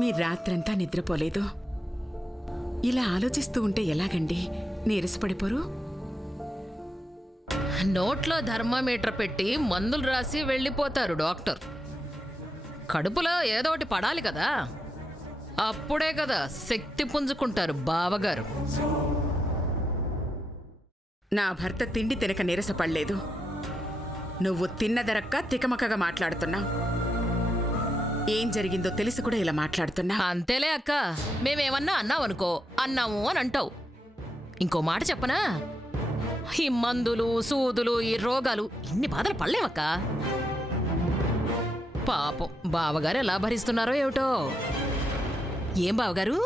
మీరు రాత్రంతా నిద్రపోలేదు. ఇలా ఆలోచిస్తూ ఉంటే ఎలాగండి? నీరసపడిపోరు? నోట్లో థర్మామీటర్ పెట్టి మందులు రాసి వెళ్ళిపోతారు డాక్టర్. కడుపులో ఏదో ఒకటి పడాలి కదా, అప్పుడే కదా శక్తి పుంజుకుంటారు బావగారు. నా భర్త తిండి తినక నీరసపడలేదు. నువ్వు తిన్నదరక్క తికమకగా మాట్లాడుతున్నావు. ఏం జరిగిందో తెలిసి కూడా ఇలా మాట్లాడుతున్నా. అంతేలే అక్క, మేమేమన్నా అన్నావనుకో అన్నాము అని అంటావు. ఇంకో మాట చెప్పనా, ఈ మందులు సూదులు ఈ రోగాలు ఇన్ని బాధలు పడలేవక్క. పాపం బావగారు ఎలా భరిస్తున్నారో ఏమిటో. ఏం బావగారు?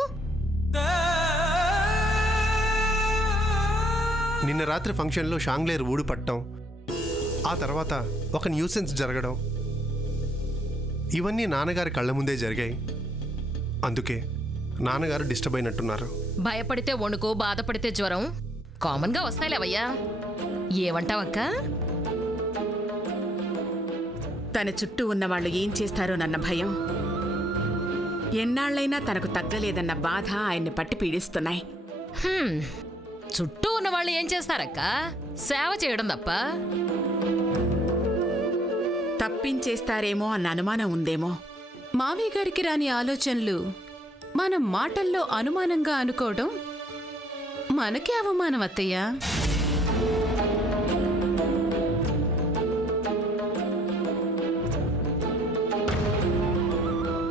నిన్న రాత్రి ఫంక్షన్లో షాంగ్లేర్ ఊడు పట్టడం, ఆ తర్వాత ఒక న్యూసెన్స్ జరగడం, ఇవన్నీ నాన్నగారి కళ్ళ ముందే జరిగాయి. అందుకే నాన్నగారు డిస్టర్బ్ అయినట్టున్నారు. భయపడితే వణుకు, బాధపడితే జ్వరం కామన్గా వస్తాయిలేవయ్యా. ఏమంటావక్క? తన చుట్టూ ఉన్నవాళ్లు ఏం చేస్తారోనన్న భయం, ఎన్నాళ్లైనా తనకు తగ్గలేదన్న బాధ ఆయన్ని పట్టి పీడిస్తున్నాయి. చుట్టూ ఉన్నవాళ్ళు ఏం చేస్తారక్క? సేవ చేయడం తప్ప. తప్పించేస్తారేమో అన్న అనుమానం ఉందేమో. మావయ్య గారికి రాని ఆలోచనలు మనం మాటల్లో అనుమానంగా అనుకోవడం మనకే అవమానం అత్తయ్యా.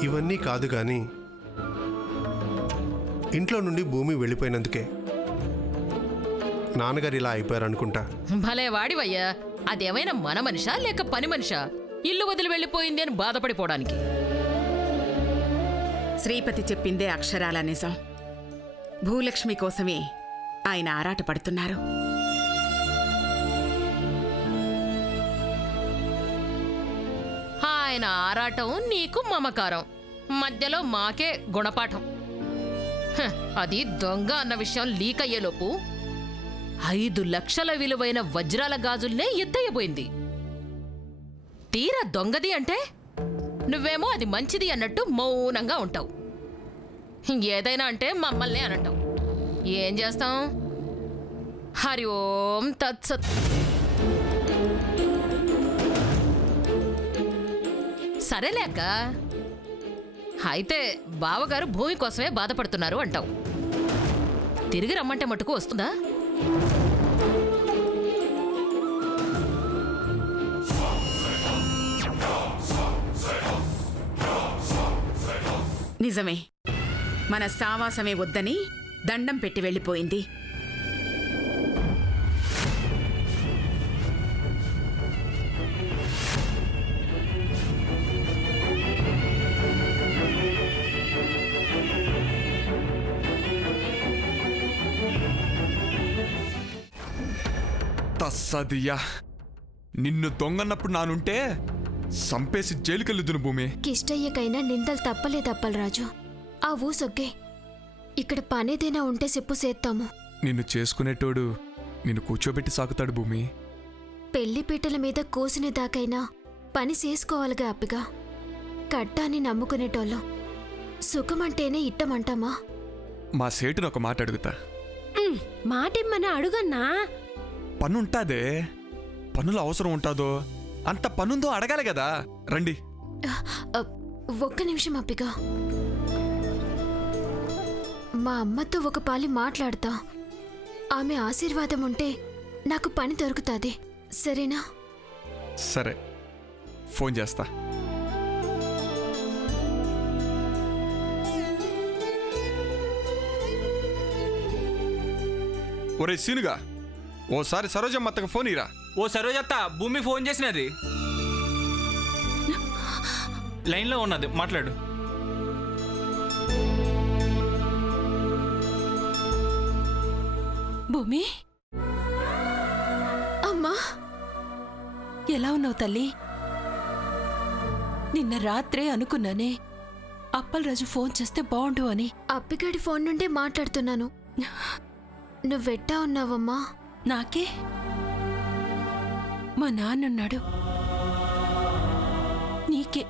ఇవన్నీ కాదు కానీ ఇంట్లో నుండి భూమి వెళ్ళిపోయినందుకే నాన్నగారు ఇలా అయిపోయారనుకుంటా. భలే వాడివయ్యా. అదేమైనా మన మనిషా లేక పని మనిషా ఇల్లు వదిలి వెళ్ళిపోయింది అని బాధపడిపోవడానికి? శ్రీపతి చెప్పిందే అక్షరాల నిజం. భూలక్ష్మి కోసమే ఆయన ఆరాటపడుతున్నారు. ఆయన ఆరాటం నీకు మమకారం, మధ్యలో మాకే గుణపాఠం. అది దొంగ అన్న విషయం లీక్ అయ్యేలోపు 5 లక్షల విలువైన వజ్రాల గాజుల్నే ఎత్తయ్యబోయింది. తీరా దొంగది అంటే నువ్వేమో అది మంచిది అన్నట్టు మౌనంగా ఉంటావు. ఏదైనా అంటే మమ్మల్ని అనంటావు. ఏం చేస్తాం? హరి ఓం తత్సత్. సరేలేక అయితే బావగారు భూమి కోసమే బాధపడుతున్నారు అంటావు. తిరిగి రమ్మంటే మటుకు వస్తుందా? నిజమే, మన సావాసమే వద్దని దండం పెట్టి వెళ్ళిపోయింది. తస్సదియ్యా, నిన్ను దొంగన్నప్పుడు నానుంటే సంపేసి జైలుకెళ్ళుదును భూమి. కిష్టయ్యకైనా నిందలు తప్పలేదు రాజు. ఆ ఊసొగ్గే. ఇక్కడ పనేదైనా ఉంటే చెప్పు చేస్తాము. నిన్ను చేసుకునేటోడు నిన్ను కూర్చోబెట్టి సాకుతాడు భూమి. పెళ్లిపీటల మీద కూసినేదాకైనా పని చేసుకోవాలిగా అప్పిగా. కట్టాన్ని నమ్ముకునేటోళ్ళం సుఖమంటేనే ఇట్టమంటామా? మా సేటును ఒక మాట అడుగుతా. మాటిమ్మని అడుగన్నా. పనుంటాదే, పనులు అవసరం ఉంటాదో అంత పనుందో అడగాలి కదా. రండి. ఒక్క నిమిషం అప్పిగా. మా అమ్మతో ఒక పాలి మాట్లాడతా. ఆమె ఆశీర్వాదం ఉంటే నాకు పని దొరుకుతుంది. సరేనా? సరే, ఫోన్ చేస్తా. ఒరే సీనుగా, ఓసారి సరోజమ్మ అత్తకు ఫోన్ ఇరా. ఓ సరోజత్త, భూమి ఫోన్ చేసినది. లైన్లో ఉన్నది, మాట్లాడు. భూమి, అమ్మా, ఎలా ఉన్నావు తల్లి? నిన్న రాత్రే అనుకున్నానే అప్పలరాజు ఫోన్ చేస్తే బాగుండు అని. అప్పిగాడి ఫోన్ నుండే మాట్లాడుతున్నాను. నువ్వెట్టా ఉన్నావమ్మా? నాకే మా నాన్నున్నాడు. నీకే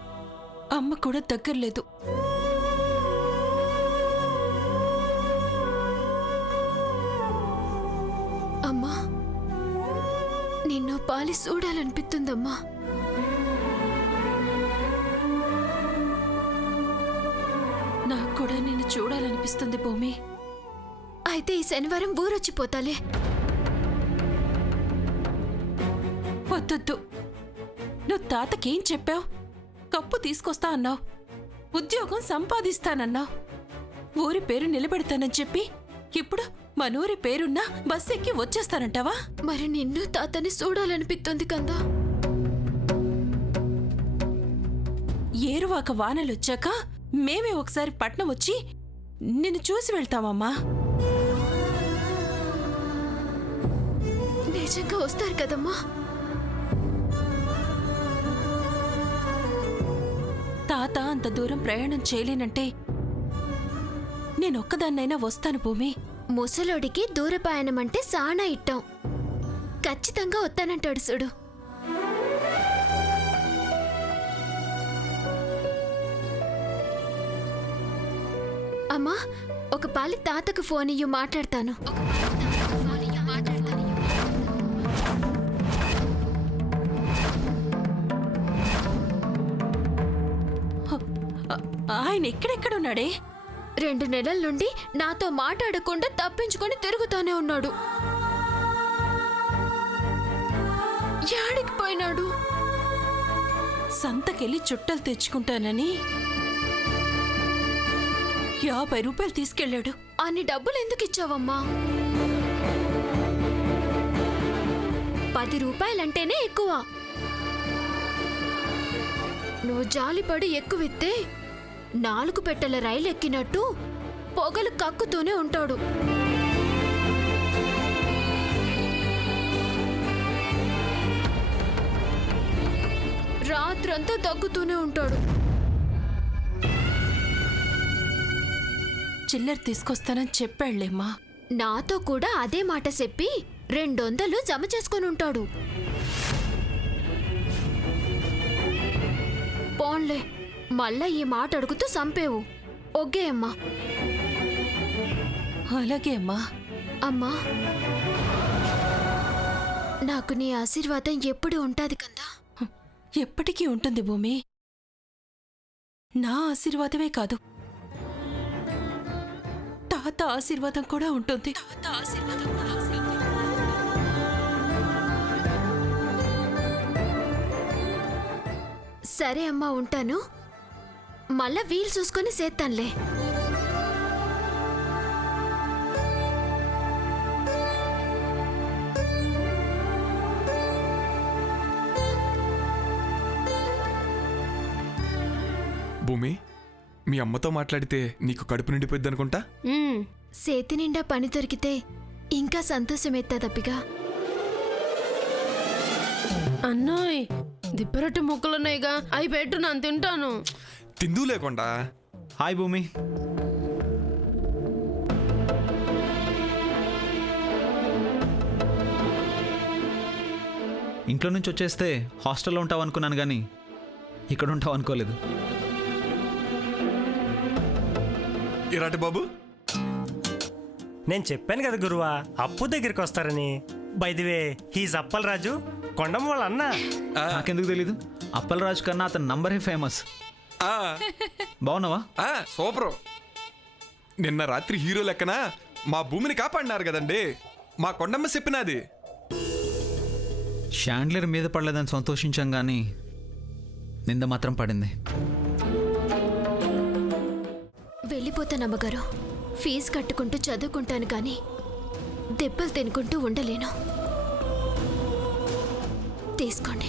అమ్మ కూడా దగ్గరలేదు. అమ్మా నిన్ను పాలి చూడాలనిపిస్తుందమ్మా. నాకు కూడా నిన్ను చూడాలనిపిస్తుంది భూమి. అయితే ఈ శనివారం ఊరొచ్చిపోతాలే. వద్దొద్దు. నువ్వు తాతకేం చెప్పావు? కప్పు తీసుకొస్తా అన్నావు, ఉద్యోగం సంపాదిస్తానన్నావు, ఊరి పేరు నిలబెడతానని చెప్పి ఇప్పుడు మనూరి పేరున్నా బస్ ఎక్కి వచ్చేస్తానంటావా? మరి నిన్ను తాతని చూడాలనిపిస్తుంది కందా. ఏరువాక వానలొచ్చాక మేమే ఒకసారి పట్నం వచ్చి నిన్ను చూసి వెళ్తామమ్మా. నిజంగా వస్తారు కదమ్మా? తాత అంత దూరం ప్రయాణం చేయలేనంటే నేనొక్కదాన్నైనా వస్తాను భూమి. ముసలోడికి దూరపాయనం అంటే సానా ఇట్టాం. ఖచ్చితంగా వస్తానంటాడు చూడు. అమ్మా ఒక పాలి తాతకు ఫోన్ ఇయ్యు, మాట్లాడతాను. ఆయన ఎక్కడెక్కడున్నాడే? 2 నెలల నుండి నాతో మాట్లాడకుండా తప్పించుకొని తిరుగుతానే ఉన్నాడు. యాడికి పోయినాడు? సంతకెళ్ళి చుట్టలు తెచ్చుకుంటానని 50 రూపాయలు తీసుకెళ్ళాడు. అన్ని డబ్బులు ఎందుకు ఇచ్చావమ్మా? 10 రూపాయలంటేనే ఎక్కువ. నువ్వు జాలిపడి ఎక్కువిస్తే 4 పెట్టెల రైలు ఎక్కినట్టు పొగలు కక్కుతూనే ఉంటాడు. రాత్రంతా దగ్గుతూనే ఉంటాడు. చిల్లర తీసుకొస్తానని చెప్పాళ్లేమ్మా. నాతో కూడా అదే మాట చెప్పి 200 జమ చేసుకొని ఉంటాడు. పోన్లే, మళ్ళా ఈ మాట అడుగుతూ సంపేవు. ఒగ్గే అమ్మా. అలాగే అమ్మా. అమ్మా నాకు నీ ఆశీర్వాదం ఎప్పుడు ఉంటాది కదా. ఎప్పటికీ ఉంటుంది భూమి. నా ఆశీర్వాదమే కాదు, తాత ఆశీర్వాదం కూడా ఉంటుంది. తాత ఆశీర్వాదం కూడా ఉంటుంది. సరే అమ్మా, ఉంటాను. మళ్ళా వీలు చూసుకొని చేస్తానులే. భూమి, మీ అమ్మతో మాట్లాడితే నీకు కడుపు నిండిపోద్ది అనుకుంటా. చేతి నిండా పని దొరికితే ఇంకా సంతోషమేత్తదప్పిగా. అన్నోయ్ దిబ్బరొట్టె ముక్కలున్నాయిగా, అవి పెట్టు, నేను తింటాను. తిందు లేకుండా. హాయ్ భూమి. ఇంట్లో నుంచి వచ్చేస్తే హాస్టల్లో ఉంటావు అనుకున్నాను, కానీ ఇక్కడ ఉంటావు అనుకోలేదు. ఇరాటి బాబు, నేను చెప్పాను కదా గురువా, అప్పు దగ్గరికి వస్తారని. By the way, he's Appal Raju, Kondamma వాళ్ళ అన్న. నాకెందుకు తెలీదు? అప్పలరాజు కన్నా అతని నంబరే ఫేమస్. బాగున్నావా? సూపర్. నిన్న రాత్రి హీరో లెక్కన మా భూమిని కాపాడినారు కదండి. మా కొండమ్మ చెప్పినది. షాండ్లర్ మీద పడలేదని సంతోషించాం, కానీ నింద మాత్రం పడింది. వెళ్ళిపోతానమ్మగారు. ఫీజు కట్టుకుంటూ చదువుకుంటాను కానీ దెబ్బలు తినుకుంటూ ఉండలేను. తీసుకోండి.